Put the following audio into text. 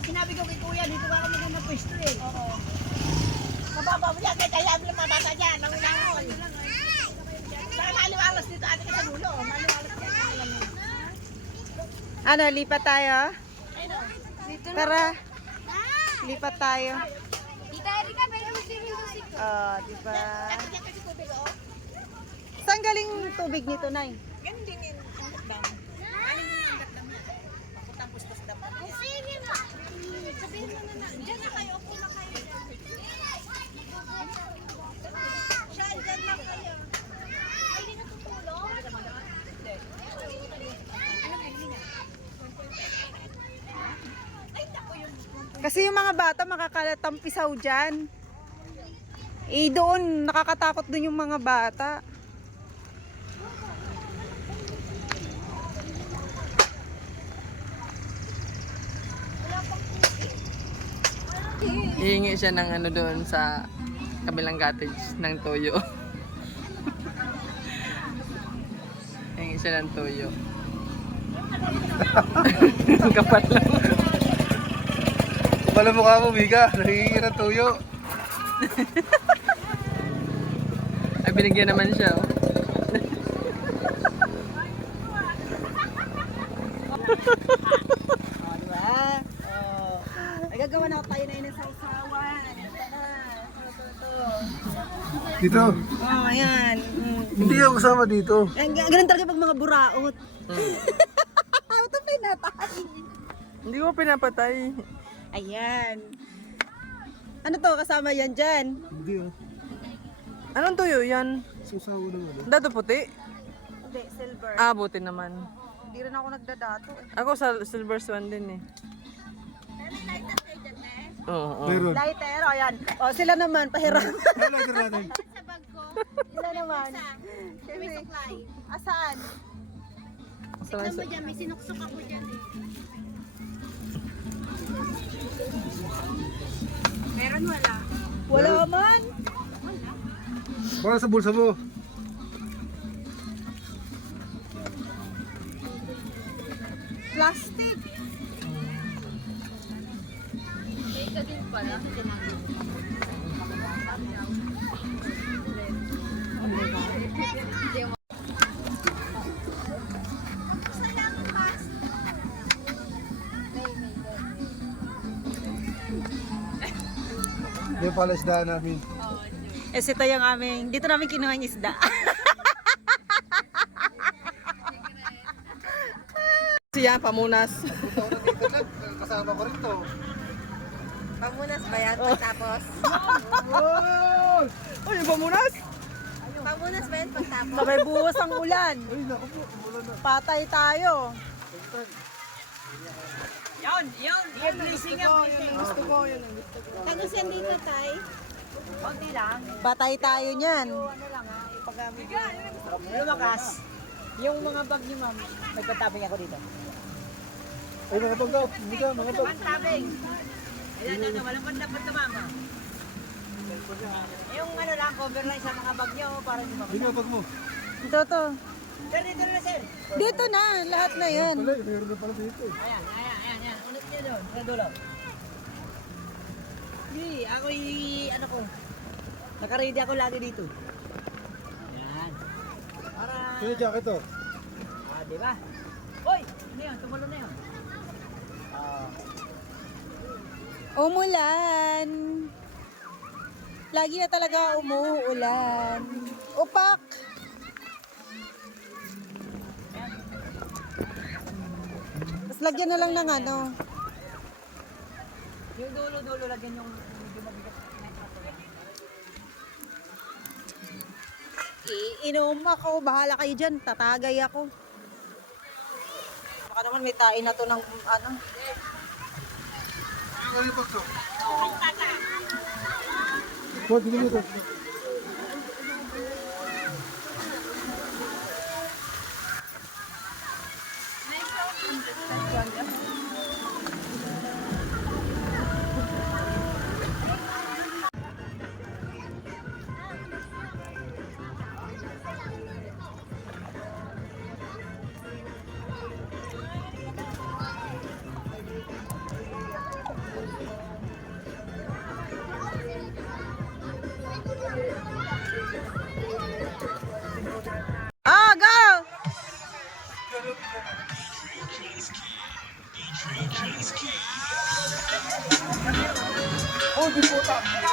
sinabi ko kay Kuya, dito ka kami na pwesto eh. Oo. Mababa mo yan, kaya lang mabasa dyan, nangulangon. Saka maliwalas dito, ate ka sa dulo. Maliwalas dyan, Ano, lipat tayo? Tara. Lipat tayo. Tita Erika, pwede mo swimming music. Oh, diba? kasi tubig, oh. Saan galing tubig nito, Nay? Ganun din yung dam. Ano yung dam niya? Papuntang pustos dam. Sige nga. Sabihin mo na na. Diyan na kayo, upo na kayo. Siya, dyan lang kayo. Ay, di natutulog? Kasi yung mga bata makakalatampisaw dyan. Eh doon, nakakatakot doon yung mga bata. Hihingi siya ng ano doon sa kabilang cottage ng toyo. Hihingi siya ng toyo. Ang kapal lang. Kapala mukha mo, Mika. Nahihingi ng tuyo. Ay, binigyan naman siya. Oh. Oh, diba? Oh. Nagagawa na tayo na yun ng sausawan. Dito. Oh, ayan. Hindi ako kasama dito. Ganun talaga pag mga buraot. Ito pinatay. Hindi ko pinapatay. Ayan. Ano to? Kasama yan dyan? Hindi ah. Anong tuyo yan? Susawa lang ano. Dato puti? Hindi, silver. Ah, buti naman. Hindi rin ako nagdadato eh. Ako sa silver swan din eh. Oo, oo. Meron. Lighter, ayan. O, sila naman, pahiram. Kaya lighter natin. Sa bag ko. Sila naman. May supply. Asaan? Tignan mo dyan, may sinuksok ako dyan eh. Meron wala? Wala man. Para sa bulsa mo. Plastic. Ika din pala. Yung pala isdaan namin. Eh, ito yung aming, dito namin kinuha yung isda. Siya, pamunas. Kasama ko rin to. Pamunas ba yan pagtapos? Uy, yung pamunas! Pamunas ba yan pagtapos? Sabay buhos ang ulan. Ay, naku po. Wala na. Patay tayo. Yun. Yung blessing nga, blessing. Gusto ko, yun ang gusto ko. Tapos yan dito, Tay. Kunti lang. Patay tayo niyan. Ano lang ha, ipag-amig. Lumakas. Yung mga bag ni ma'am, nagpatabing ako dito. Ay, mga bag daw. Mika, mga bag. Pantabing. Ayan, walang pandapat na mama. Yung ano lang, cover lang sa mga bag niyo para hindi Hindi mabasa. bag mo. Ito to. Sir, dito na sir. Dito na, lahat na yan. Wala, mayroon na pala dito. Ayan. Ulit niyo doon, sa dulo. Hindi, ako'y, ano ko, nakaready ako lagi dito. Ayan. Para, Kaya jacket to. di ba? Hoy, ano yun, tumulo na yun. Umulan. Lagi na talaga umuulan. Upak. Tapos lagyan na lang ng ano. Yung dulo-dulo, lagyan yung medyo mabigat. Iinom ako. Bahala kayo dyan. Tatagay ako. Baka naman may tain na to ng ano. Ano yung bag to? Huwag, hindi mo ito. Oh, di puta.